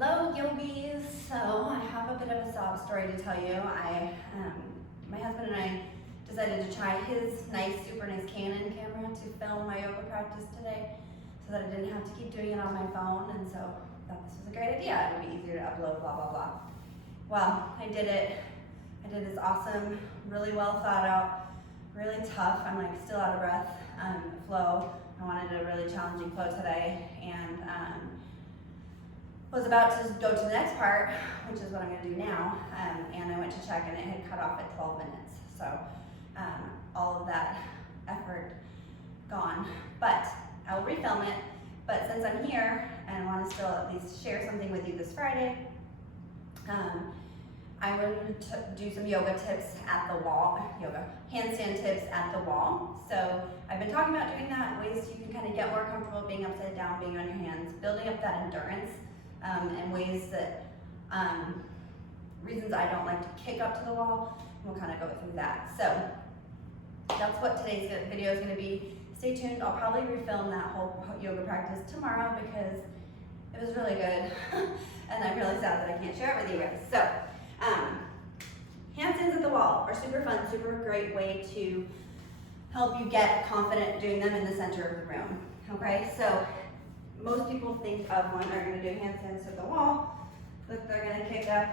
Hello yogis. So I have a bit of a sob story to tell you. My husband and I decided to try his super nice Canon camera to film my yoga practice today so that I didn't have to keep doing it on my phone, and so I thought this was a great idea. It would be easier to upload, blah, blah, blah. Well, I did it. I did this awesome, really well thought out, really tough, I'm like still out of breath, flow. I wanted a really challenging flow today, and was about to go to the next part, which is what I'm going to do now, and I went to check and it had cut off at 12 minutes. So all of that effort gone, but I'll refilm it. But since I'm here and I want to still at least share something with you this Friday, I would do some yoga tips at the wall, handstand tips at the wall. So I've been talking about doing that, ways you can kind of get more comfortable being upside down, being on your hands, building up that endurance, and ways that, reasons I don't like to kick up to the wall. We'll kind of go through that. So that's what today's video is going to be. Stay tuned. I'll probably refilm that whole yoga practice tomorrow because it was really good. And I'm really sad that I can't share it with you guys. So handstands at the wall are super fun, super great way to help you get confident doing them in the center of the room. Okay, so most people think of when they're going to do handstands at the wall, look, they're going to kick up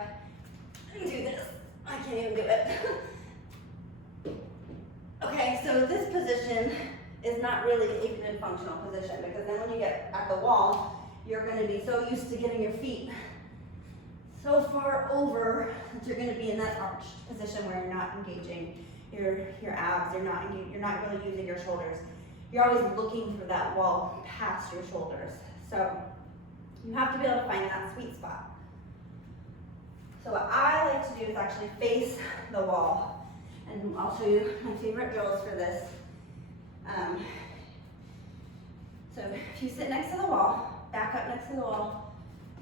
and do this. I can't even do it. Okay, so this position is not really a good functional position, because then when you get at the wall, you're going to be so used to getting your feet so far over that you're going to be in that arched position where you're not engaging your abs, you're not really using your shoulders. You're always looking for that wall past your shoulders. So you have to be able to find that sweet spot. So what I like to do is actually face the wall, and I'll show you my favorite drills for this. So if you sit next to the wall, back up next to the wall,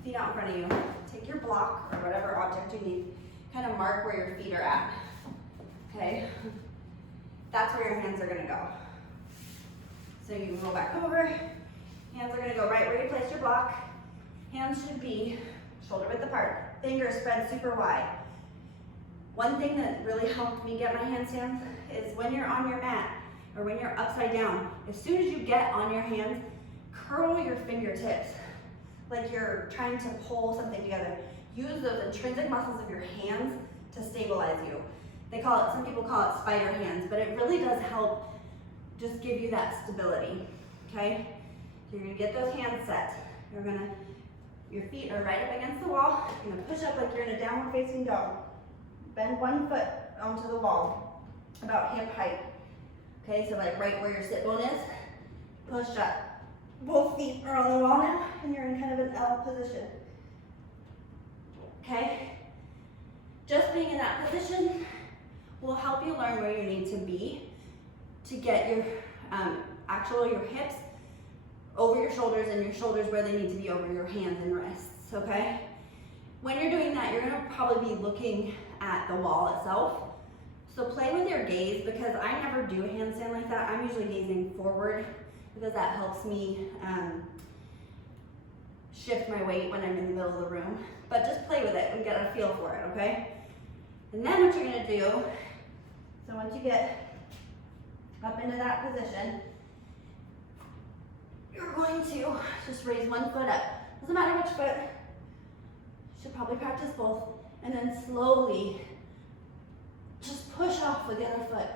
feet out in front of you, take your block or whatever object you need, kind of mark where your feet are at, okay? That's where your hands are gonna go. So you roll back over, hands are gonna go right where you place your block. Hands should be shoulder width apart, fingers spread super wide. One thing that really helped me get my handstands is when you're on your mat or when you're upside down, as soon as you get on your hands, curl your fingertips like you're trying to pull something together. Use those intrinsic muscles of your hands to stabilize you. Some people call it spider hands, but it really does help just give you that stability, okay? So you're gonna get those hands set. Your feet are right up against the wall. You're gonna push up like you're in a downward facing dog. Bend one foot onto the wall, about hip height. Okay, so like right where your sit bone is, push up. Both feet are on the wall now, and you're in kind of an L position. Okay? Just being in that position will help you learn where you need to be to get your your hips over your shoulders, and your shoulders where they need to be over your hands and wrists, okay? When you're doing that, you're gonna probably be looking at the wall itself. So play with your gaze, because I never do a handstand like that. I'm usually gazing forward, because that helps me shift my weight when I'm in the middle of the room. But just play with it and get a feel for it, okay? And then what you're gonna do, so once you get up into that position, you're going to just raise one foot up. Doesn't matter which foot, you should probably practice both. And then slowly, just push off with the other foot.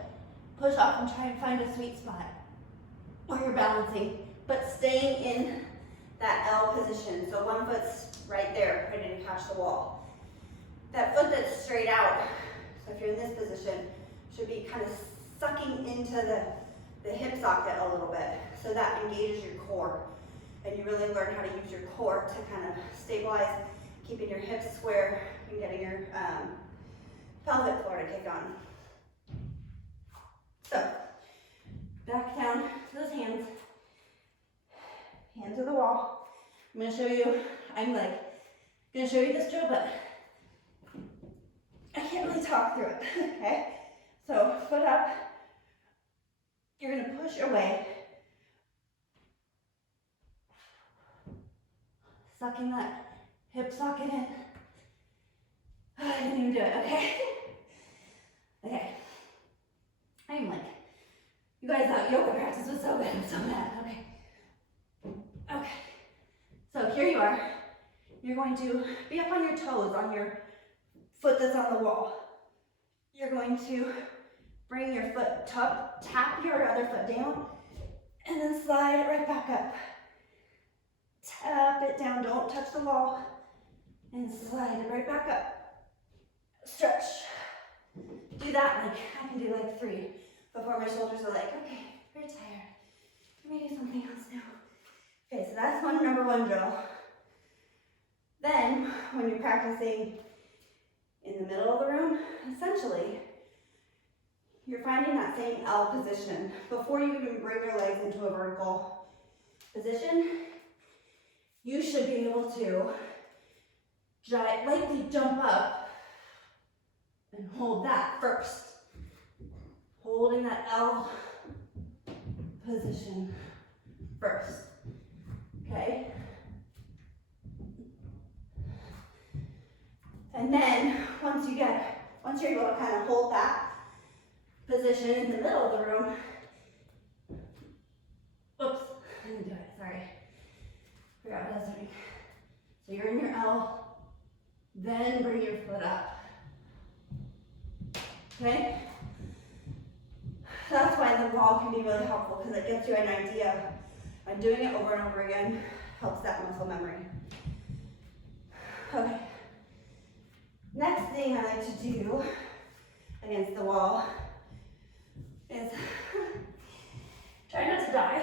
Push off and try and find a sweet spot where you're balancing, but staying in that L position. So one foot's right there, ready to catch the wall. That foot that's straight out, so if you're in this position, should be kind of sucking into the hip socket a little bit, so that engages your core. And you really learn how to use your core to kind of stabilize, keeping your hips square and getting your pelvic floor to kick on. So, back down to those hands to the wall. I'm gonna show you, gonna show you this drill, but I can't really talk through it, okay? So, foot up, you're gonna push away, sucking that Hips lock it in. I didn't even do it, okay? Okay. I'm like, you guys thought yoga practice was so good, I'm so mad, okay. Okay, so here you are. You're going to be up on your toes, on your foot that's on the wall. You're going to bring your foot up, tap your other foot down, and then slide it right back up. Tap it down, don't touch the wall, and slide it right back up. Stretch. Do that like, I can do like 3 before my shoulders are like, okay, we're tired. Let me do something else now. Okay, so that's number 1 drill. Then, when you're practicing in the middle of the room, essentially, you're finding that same L position. Before you even bring your legs into a vertical position, you should be able to lightly jump up and hold that first. Holding that L position first. Okay? And then once you're able to kind of hold that position in the middle of the room. Oops, I didn't do it, sorry. Forgot what I was doing. So you're in your L, then bring your foot up. Okay? That's why the wall can be really helpful, because it gets you an idea. And doing it over and over again helps that muscle memory. Okay. Next thing I like to do against the wall is try not to die.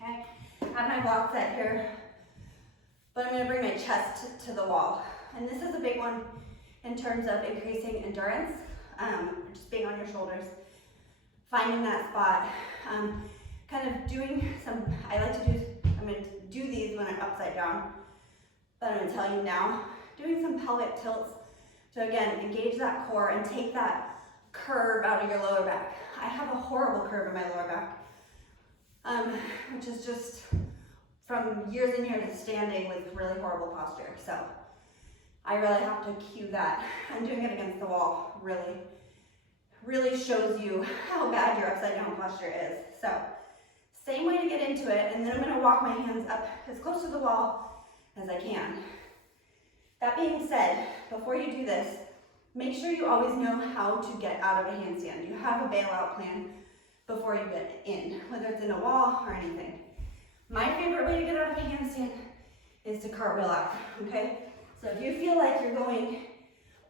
Okay, I have my block set here, but I'm going to bring my chest to the wall. And this is a big one in terms of increasing endurance, just being on your shoulders, finding that spot, kind of doing some, I'm going to do these when I'm upside down, but I'm going to tell you now, doing some pelvic tilts to again engage that core and take that curve out of your lower back. I have a horrible curve in my lower back, which is just from years and years of standing with really horrible posture. So I really have to cue that. And doing it against the wall really shows you how bad your upside down posture is. So same way to get into it, and then I'm going to walk my hands up as close to the wall as I can. That being said, before you do this, make sure you always know how to get out of a handstand. You have a bailout plan before you get in, whether it's in a wall or anything. My favorite way to get out of a handstand is to cartwheel out, okay? So if you feel like you're going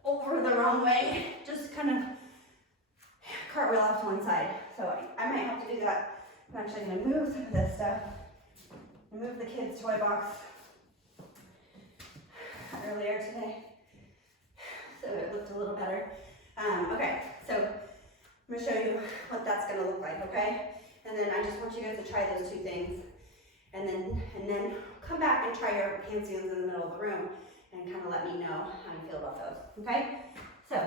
over the wrong way, just kind of cartwheel off to one side. So I might have to do that. I'm actually going to move some of this stuff. Move the kids' toy box earlier today, so it looked a little better. Okay, so I'm going to show you what that's going to look like, okay? And then I just want you guys to try those 2 things, and then come back and try your handstands in the middle of the room, and kind of let me know how you feel about those, okay? So,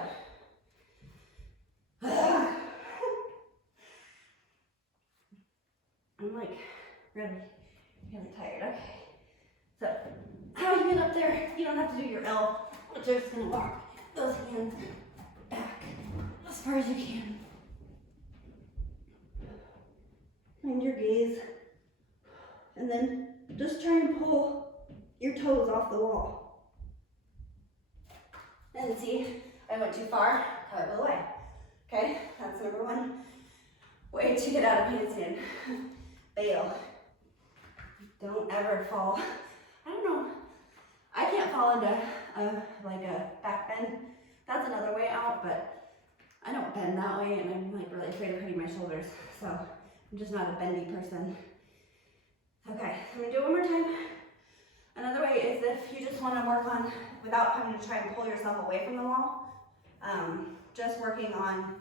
I'm like really tired, okay? So, how you get up there, you don't have to do your L, but you're just gonna walk those hands back as far as you can. Find your gaze, and then just try and pull your toes off the wall. And see, I went too far, cartwheel away. Okay, that's number 1 way to get out of handstand. Bail. Don't ever fall. I don't know. I can't fall into like a back bend. That's another way out, but I don't bend that way, and I'm like really afraid of hurting my shoulders. So I'm just not a bendy person. Okay, I'm gonna do it one more time. Another way is if you just want to work on, without having to try and pull yourself away from the wall, just working on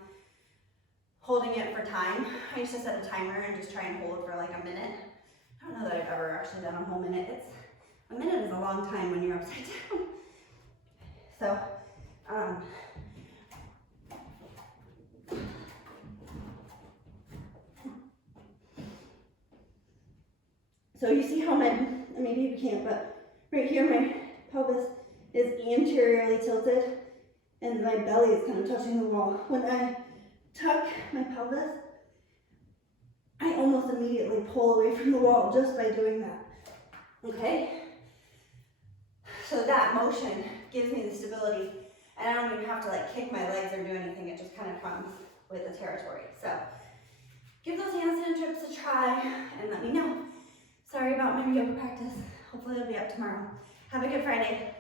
holding it for time. I used to set a timer and just try and hold it for like a minute. I don't know that I've ever actually done a whole minute. A minute is a long time when you're upside down. So, so you see how maybe you can't, but Right here, my pelvis is anteriorly tilted and my belly is kind of touching the wall. When I tuck my pelvis, I almost immediately pull away from the wall just by doing that. Okay? So that motion gives me the stability, and I don't even have to like kick my legs or do anything. It just kind of comes with the territory. So give those handstand trips a try and let me know. Sorry about my yoga practice. Hopefully it'll be up tomorrow. Have a good Friday.